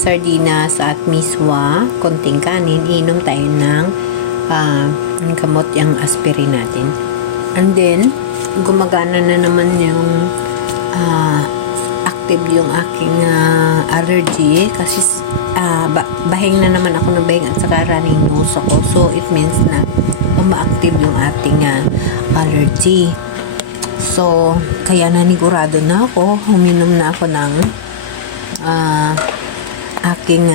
sardinas at miswa, konting kanin, inom tayo ng gamot yung aspirin natin. And then, gumagana na naman yung active yung aking allergy kasi bahing na naman ako ng bahing at saka running nose ako. So, it means na ma-active yung ating allergy. So, kaya nanigurado na ako. Uminom na ako ng aking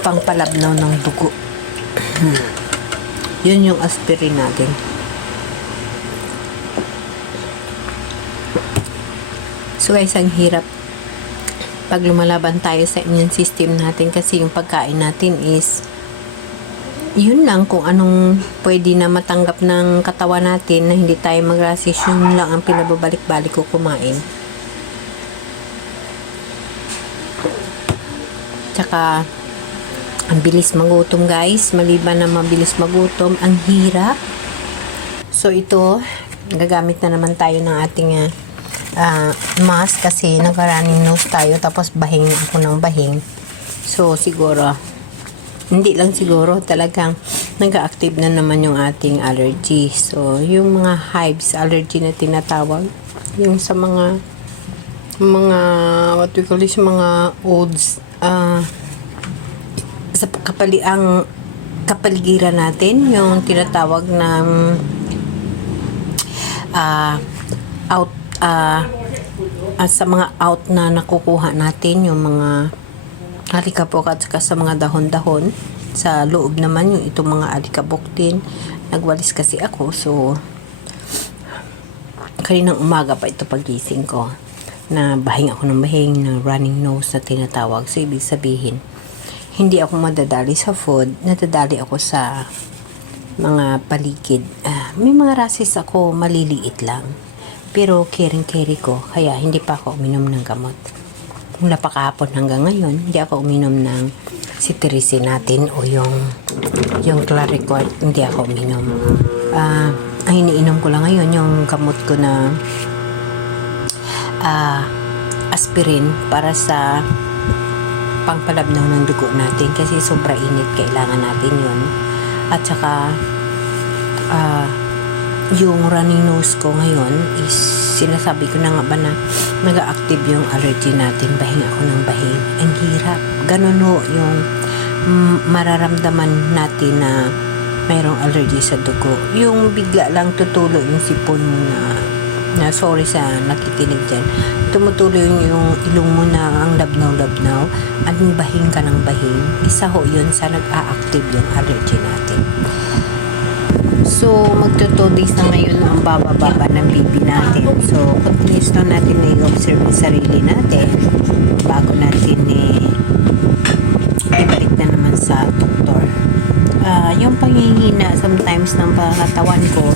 pangpalabnaw ng dugo. Yun yung aspirin natin. So guys, ang hirap pag lumalaban tayo sa immune system natin kasi yung pagkain natin is yun lang kung anong pwede na matanggap ng katawan natin na hindi tayo mag-rashes, yun lang ang pinababalik-balik ko kumain. Tsaka ang bilis magutom guys, maliban na mabilis magutom, ang hirap. So ito, gagamit na naman tayo ng ating mask kasi naka-running nose tayo tapos bahing ako ng bahing. So siguro hindi lang siguro, talagang nag-active na naman yung ating allergy. So, yung mga hives allergy na tinatawag, yung sa mga what we call this, mga odds, sa kapaligiran natin, yung tinatawag ng sa mga out na nakukuha natin, yung mga alikabok at saka sa mga dahon-dahon sa loob naman yung itong mga alikabok din. Nagwalis kasi ako, so kaninang umaga pa ito pagising ko na bahing ako ng bahing ng running nose na tinatawag. So ibig sabihin hindi ako madadali sa food, nadadali ako sa mga paligid. May mga rashes ako, maliliit lang, pero caring-carry ko, kaya hindi pa ako uminom ng gamot. Mula pa kahapon hanggang ngayon, hindi ako uminom ng cetirizine natin o yung Claricort, hindi ako uminom. Ang iniinom ko lang ngayon, yung gamot ko na aspirin para sa pangpalabnaw ng dugo natin kasi sobra init, kailangan natin yun. At saka, yung running nose ko ngayon is sinasabi ko na nga ba na nag-active yung allergy natin, bahing ako ng bahing. Ang hirap. Ganun ho yung mararamdaman natin na mayroong allergy sa dugo. Yung bigla lang tutulo yung sipon mo na sorry sa nakikinig dyan. Tumutulo yung ilong mo na ang labnaw-labnaw at bahing ka ng bahing. Isa ho yun sa nag-a-active yung allergy natin. So, magto-2 days na ngayon ang baba-baba ng baby natin. So, continuous lang natin na i-observe yung sarili natin bago natin ibalik na naman sa doktor. Yung panghihina sometimes ng pangatawan ko,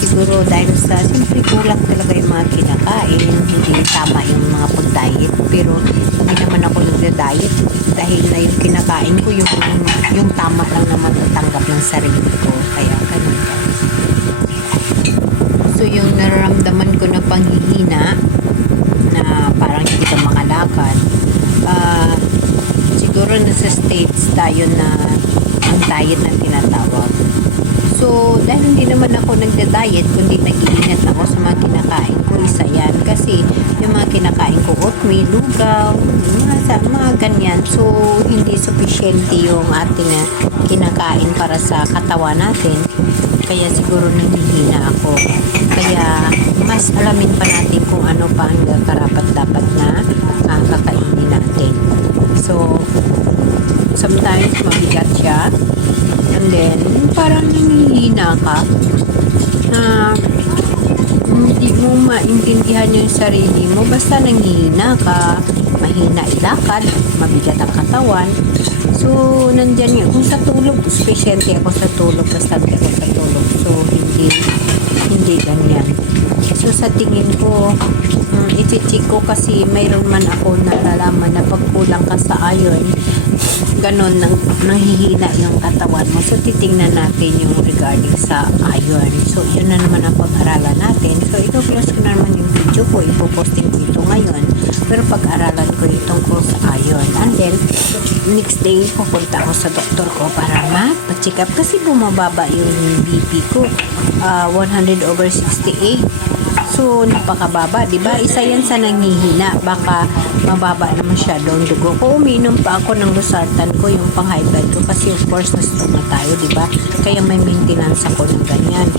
siguro dahil sa siyempre kulang talaga yung mga kinakain, hindi tama yung mga pag-diet, pero hindi naman ako nagda-diet dahil na yung kinakain ko yung tama lang naman tatanggap ng sarili ko, kaya ganun guys. So yung nararamdaman ko na panghihina na parang hindi ka makalakad, siguro nasa states tayo na ang diet na tinatawag. So, dahil hindi naman ako nagda-diet, kundi nag-iingat ako sa mga kinakain ko, isa yan. Kasi, yung mga kinakain ko, oatmeal, lugaw, mga ganyan. So, hindi sufficiente yung ating kinakain para sa katawan natin. Kaya siguro nanghihina ako. Kaya, mas alamin pa natin kung ano pa ang karapat-dapat na kakainin natin. So, sometimes mabigat siya. And then, parang nanghihina ka na hindi mo maintindihan yung sarili mo. Basta nanghihina ka, mahina ilakad, mabigat ang katawan. So, nandyan yun. Kung sa tulog, espesyente ako sa tulog, bastante ako sa tulog. So, hindi ganyan. So, sa tingin ko, i-check ko kasi mayroon man ako nalalaman na pag kulang ka sa iron, ganun, nanghihina yung katawan mo. So, titingnan natin yung regarding sa iron. So, yun na naman ang pag-aralan natin. So, i-close ko na naman yung video ko. Ipoposting ko ito ngayon. Pero pag-aralan ko itong tungkol sa iron. And then, next day, pupunta ako sa doktor ko para ma-check up kasi bumababa yung BP ko. 100/68. So, napakababa, di ba? Isa yan sa nanghihina. Baka mababa naman siya doon dugo ko. Uminom pa ako ng losartan ko, yung pang high blood ko. Kasi of course, na-stroke na tayo, di ba? Kaya may maintenance ako ng ganyan.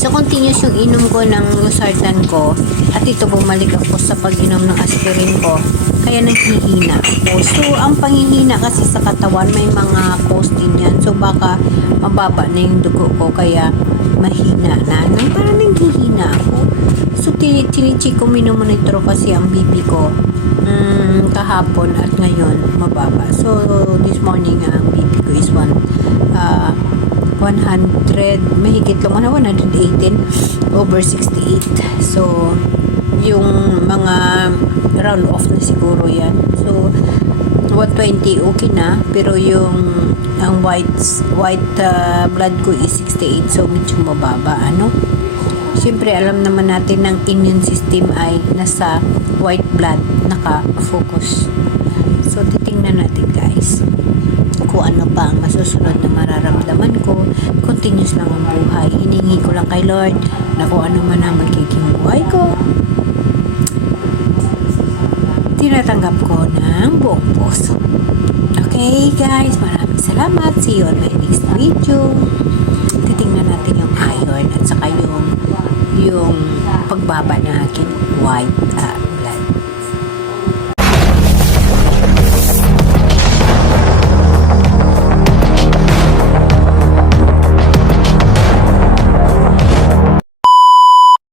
So, continuous yung inom ko ng losartan ko. At ito, bumalik ako sa pag-inom ng aspirin ko. Kaya naghihina ako. So, ang panghihina kasi sa katawan, may mga cause din yan. So, baka mababa na yung dugo ko. Kaya, mahina na. Parang nanghihina ako. So, tinicheck ko, minomonitor kasi ang BP ko kahapon at ngayon mababa. So, this morning ang BP ko is 100, mahigit lang, 118/68. So, yung mga round off na siguro yan. So, 120 okay na, pero yung ang white blood ko is 68, so medyo mababa, ano. Siyempre, alam naman natin ng immune system ay nasa white blood naka-focus. So, titingnan natin guys kung ano pa ang masusunod na mararamdaman ko. Continuous lang ang buhay. Hiningi ko lang kay Lord na kung ano man ang magiging buhay ko, tinatanggap ko ng buong puso. Okay guys, maraming salamat. See you on my next video. Titingnan natin yung iron at saka yung pagbaba ng aking white